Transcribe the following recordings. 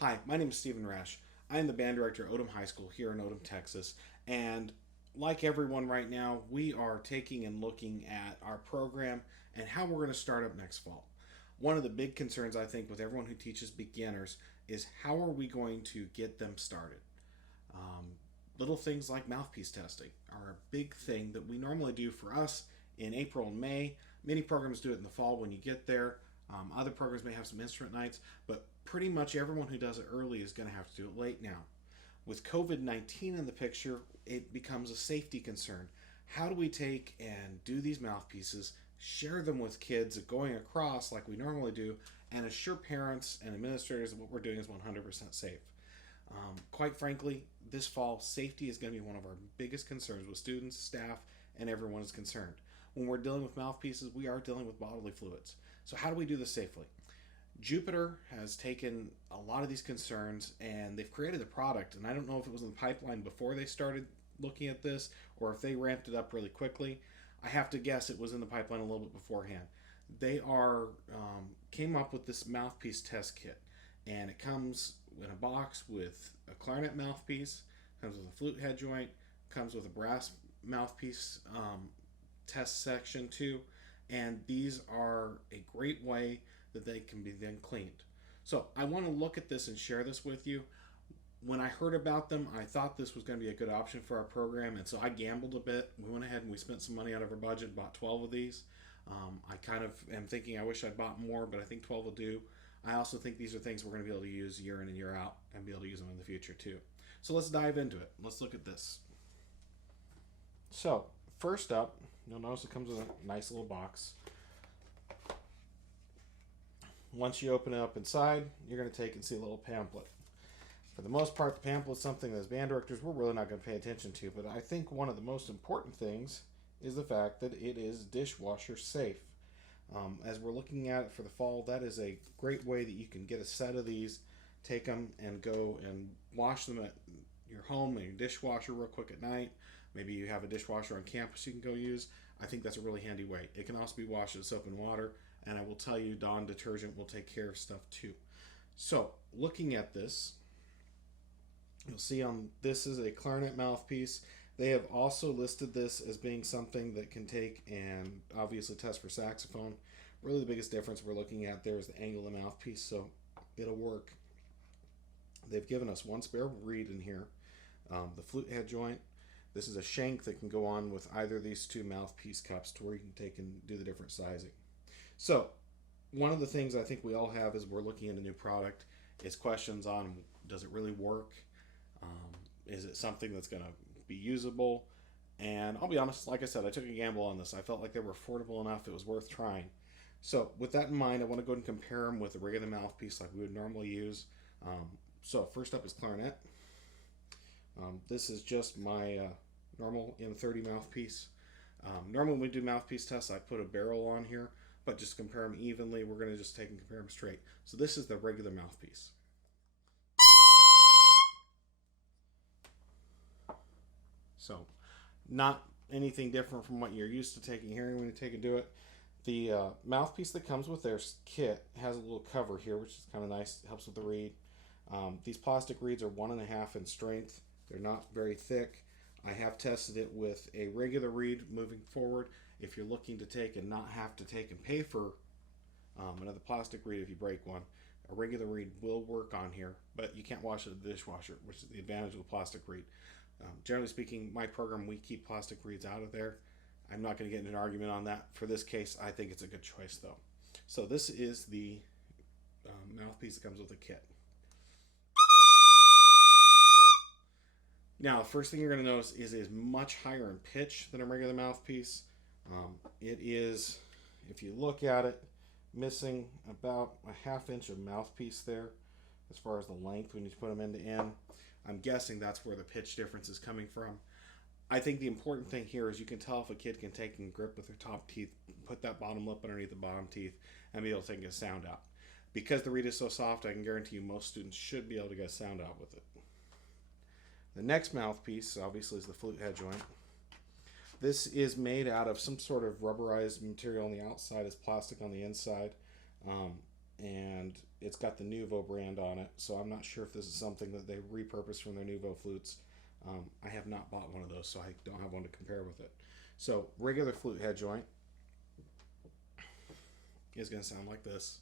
Hi, my name is Stephen Rash. I am the band director at Odom High School here in Odom, Texas. And like everyone right now, we are taking and looking at our program and how we're going to start up next fall. One of the big concerns I think with everyone who teaches beginners is how are we going to get them started? Little things like mouthpiece testing are a big thing that we normally do for us in April and May. Many programs do it in the fall when you get there. Other programs may have some instrument nights, but pretty much everyone who does it early is going to have to do it late now. With COVID-19 in the picture, it becomes a safety concern. How do we take and do these mouthpieces, share them with kids going across like we normally do, and assure parents and administrators that what we're doing is 100% safe? Quite frankly, this fall, safety is going to be one of our biggest concerns with students, staff, and everyone is concerned. When we're dealing with mouthpieces, we are dealing with bodily fluids. So, how do we do this safely? Jupiter has taken a lot of these concerns and they've created a product. And I don't know if it was in the pipeline before they started looking at this or if they ramped it up really quickly. I have to guess it was in the pipeline a little bit beforehand. They came up with this mouthpiece test kit, and it comes in a box with a clarinet mouthpiece, comes with a flute head joint, comes with a brass mouthpiece test section too, and these are a great way that they can be then cleaned. So I want to look at this and share this with you. When I heard about them, I thought this was going to be a good option for our program, and so I gambled a bit. We went ahead and we spent some money out of our budget, bought 12 of these. I kind of am thinking I wish I'd bought more, but I think 12 will do. I also think these are things we're going to be able to use year in and year out and be able to use them in the future too. So let's dive into it. Let's look at this. So first up, you'll notice it comes with a nice little box. Once you open it up inside, you're going to take and see a little pamphlet. For the most part, the pamphlet is something that as band directors we're really not going to pay attention to, but I think one of the most important things is the fact that it is dishwasher safe. As we're looking at it for the fall, that is a great way that you can get a set of these, take them and go and wash them at your home and your dishwasher real quick at night. Maybe you have a dishwasher on campus you can go use. I think that's a really handy way. It can also be washed with soap and water, and I will tell you Dawn detergent will take care of stuff too. So looking at this, you'll see this is a clarinet mouthpiece. They have also listed this as being something that can take and obviously test for saxophone. Really the biggest difference we're looking at there is the angle of the mouthpiece, so it'll work. They've given us one spare reed in here, the flute head joint. This is a shank that can go on with either of these two mouthpiece cups to where you can take and do the different sizing. So one of the things I think we all have as we're looking at a new product is questions on, does it really work? Is it something that's going to be usable? And I'll be honest, like I said, I took a gamble on this. I felt like they were affordable enough, it was worth trying. So with that in mind, I want to go ahead and compare them with a regular mouthpiece like we would normally use. So first up is clarinet. This is just my normal M30 mouthpiece. Normally when we do mouthpiece tests, I put a barrel on here, but just to compare them evenly, we're going to just take and compare them straight. So this is the regular mouthpiece. So not anything different from what you're used to hearing when you take and do it. The mouthpiece that comes with their kit has a little cover here, which is kind of nice. It helps with the reed. These plastic reeds are 1.5 in strength. They're not very thick. I have tested it with a regular reed moving forward. If you're looking to take and not have to take and pay for another plastic reed if you break one, a regular reed will work on here, but you can't wash it in the dishwasher, which is the advantage of a plastic reed. Generally speaking, my program, we keep plastic reeds out of there. I'm not going to get into an argument on that. For this case, I think it's a good choice, though. So this is the mouthpiece that comes with the kit. Now, the first thing you're going to notice is it is much higher in pitch than a regular mouthpiece. It is, if you look at it, missing about a 1/2 inch of mouthpiece there as far as the length when you put them end to end. I'm guessing that's where the pitch difference is coming from. I think the important thing here is you can tell if a kid can take and grip with their top teeth, put that bottom lip underneath the bottom teeth, and be able to take a sound out. Because the reed is so soft, I can guarantee you most students should be able to get a sound out with it. The next mouthpiece, obviously, is the flute head joint. This is made out of some sort of rubberized material on the outside, is plastic on the inside. and it's got the Nouveau brand on it, so I'm not sure if this is something that they repurposed from their Nouveau flutes. I have not bought one of those, so I don't have one to compare with it. So regular flute head joint is going to sound like this.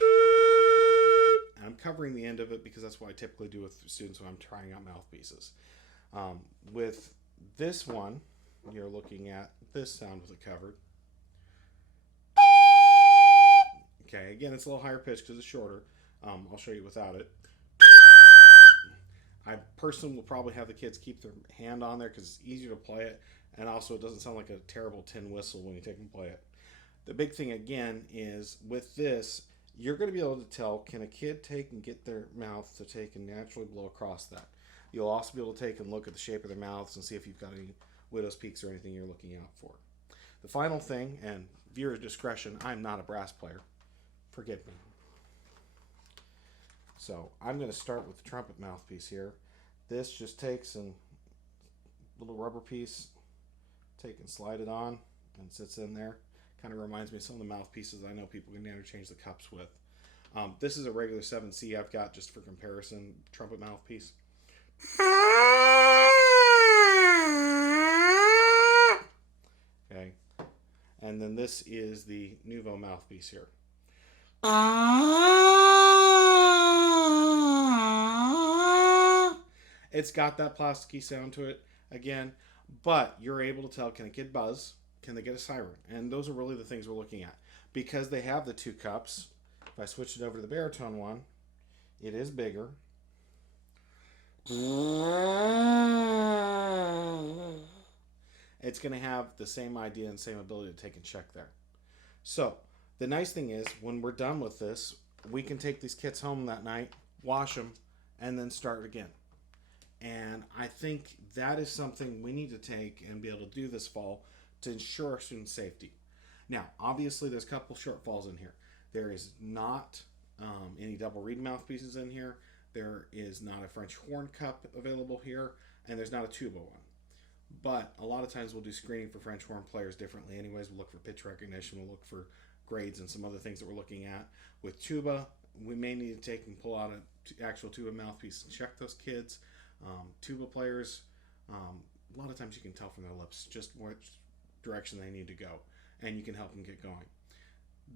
And I'm covering the end of it because that's what I typically do with students when I'm trying out mouthpieces. With this one, you're looking at this sound with it covered. Okay, again, it's a little higher pitch because it's shorter. I'll show you without it. I personally will probably have the kids keep their hand on there because it's easier to play it, and also it doesn't sound like a terrible tin whistle when you take and play it. The big thing again is with this, you're going to be able to tell, can a kid take and get their mouth to take and naturally blow across that. You'll also be able to take and look at the shape of their mouths and see if you've got any widow's peaks or anything you're looking out for. The final thing, and viewer discretion, I'm not a brass player. Forgive me. So I'm going to start with the trumpet mouthpiece here. This just takes a little rubber piece, take and slide it on, and sits in there. Kind of reminds me of some of the mouthpieces I know people can interchange the cups with. This is a regular 7C I've got just for comparison, trumpet mouthpiece. Okay, and then this is the Nouveau Mouthpiece here. It's got that plasticky sound to it again, but you're able to tell, can a kid buzz? Can they get a siren? And those are really the things we're looking at. Because they have the two cups, if I switch it over to the baritone one, it is bigger. It's going to have the same idea and same ability to take and check there. So the nice thing is when we're done with this, we can take these kits home that night, wash them, and then start again. And I think that is something we need to take and be able to do this fall to ensure our student safety. Now, obviously, there's a couple shortfalls in here. There is not any double reed mouthpieces in here. There is not a French horn cup available here, and there's not a tuba one. But a lot of times we'll do screening for French horn players differently anyways. We'll look for pitch recognition. We'll look for grades and some other things that we're looking at. With tuba, we may need to take and pull out an actual tuba mouthpiece and check those kids. Tuba players, a lot of times you can tell from their lips just which direction they need to go, and you can help them get going.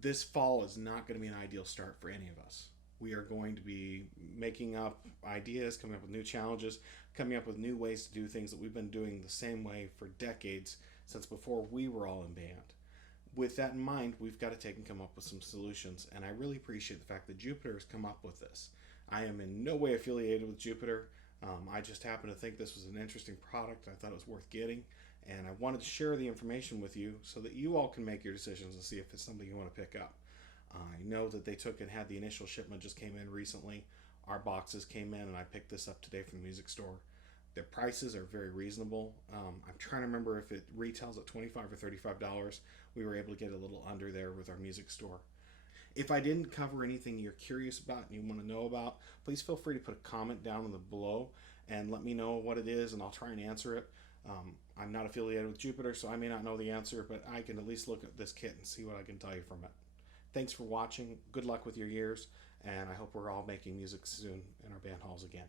This fall is not going to be an ideal start for any of us. We are going to be making up ideas, coming up with new challenges, coming up with new ways to do things that we've been doing the same way for decades since before we were all in band. With that in mind, we've got to take and come up with some solutions, and I really appreciate the fact that Jupiter has come up with this. I am in no way affiliated with Jupiter. I just happen to think this was an interesting product. I thought it was worth getting, and I wanted to share the information with you so that you all can make your decisions and see if it's something you want to pick up. I know that they took and had the initial shipment just came in recently. Our boxes came in, and I picked this up today from the music store. Their prices are very reasonable. I'm trying to remember if it retails at $25 or $35. We were able to get a little under there with our music store. If I didn't cover anything you're curious about and you want to know about, please feel free to put a comment down in the below and let me know what it is, and I'll try and answer it. I'm not affiliated with Jupiter, so I may not know the answer, but I can at least look at this kit and see what I can tell you from it. Thanks for watching. Good luck with your years, and I hope we're all making music soon in our band halls again.